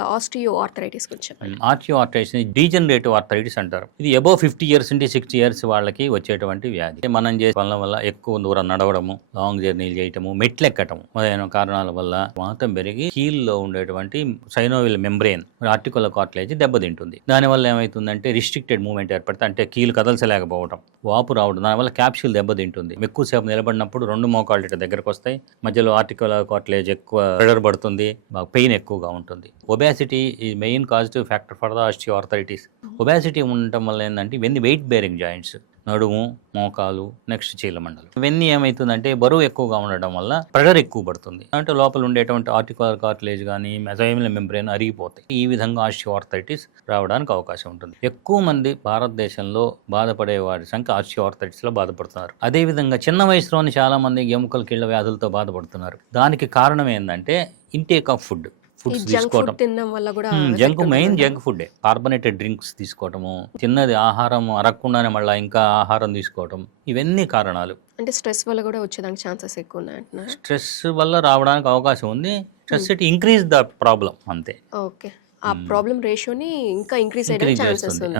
Osteo arthritis గురించి చెప్పండి. ఆర్టియో arthritis degenerative arthritis అంటారు. ఇది అబౌవ్ 50 ఇయర్స్ నుండి 60 ఇయర్స్ వాళ్ళకి వచ్చేటువంటి వ్యాధి. మనం చేసే పనుల వల్ల ఎక్కువ దూరం నడవడము, లాంగ్ జర్నీలు చేయటము, మెట్లు ఎక్కటము మొదలైన కారణాల వల్ల వాతం పెరిగి కీల్లో ఉండేటువంటి సైనోవిల్ మెంబ్రెయిన్ ఆర్టికులర్ కార్టిలేజ్ దెబ్బతింటుంది. దానివల్ల ఏమవుతుందంటే రిస్ట్రిక్టెడ్ మూవ్మెంట్ ఏర్పడితే, అంటే కీలు కదల్చలేకపోవడం, వాపు రావడం, దానివల్ల క్యాప్సూల్ దెబ్బతింటుంది. ఎక్కువసేపు నిలబడినప్పుడు రెండు మోకాళ్ళు ఇట్లా దగ్గరకు వస్తాయి, మధ్యలో ఆర్టికులర్ కార్టిలేజ్ ఎక్కువ ప్రెషర్ పడుతుంది, పెయిన్ ఎక్కువగా ఉంటుంది. ఒబేసిటీ ఈ main causative factor for the osteoarthritis. Obesity ఉండటం వల్ల ఏంటంటే ఇవన్నీ వెయిట్ బేరింగ్ జాయింట్స్, నడుము, మోకాలు, నెక్స్ట్ చీలమండలు, ఇవన్నీ ఏమవుతుందంటే బరువు ఎక్కువగా ఉండడం వల్ల ప్రెషర్ ఎక్కువ పడుతుంది. అంటే లోపల ఉండేటువంటి ఆర్టికులర్ కార్టిలేజ్ కానీ మెసోయిమల్ మెంబ్రెయిన్ అరిగిపోతాయి. ఈ విధంగా ఆస్టియోఆర్థరైటిస్ రావడానికి అవకాశం ఉంటుంది. ఎక్కువ మంది భారతదేశంలో బాధపడే వారి సంఖ్య ఆస్టియోఆర్థరైటిస్ లో బాధపడుతున్నారు. అదేవిధంగా చిన్న వయసులోని చాలా మంది ఎముకల కీళ్ల వ్యాధులతో బాధపడుతున్నారు. దానికి కారణం ఏంటంటే ఇంటేక్ ఆఫ్ ఫుడ్స్ తీసుకోవటం. జంక్ ఫుడ్, కార్బొనేటెడ్ డ్రింక్స్ తీసుకోవటము, తిన్నది ఆహారం అరగకుండానే మళ్ళీ ఇంకా ఆహారం తీసుకోవటం, ఇవన్నీ కారణాలు. అంటే స్ట్రెస్ వల్ల కూడా వచ్చేదానికి ఛాన్సెస్ ఎక్కువ ఉన్నాయి. స్ట్రెస్ వల్ల రావడానికి అవకాశం ఉంది. Stress it increase the problem అంతే. ఓకే, ఆ ప్రాబ్లం రేషియోని ఇంకా ఇంక్రీజ్ అయ్యే ఛాన్సెస్ ఉంది.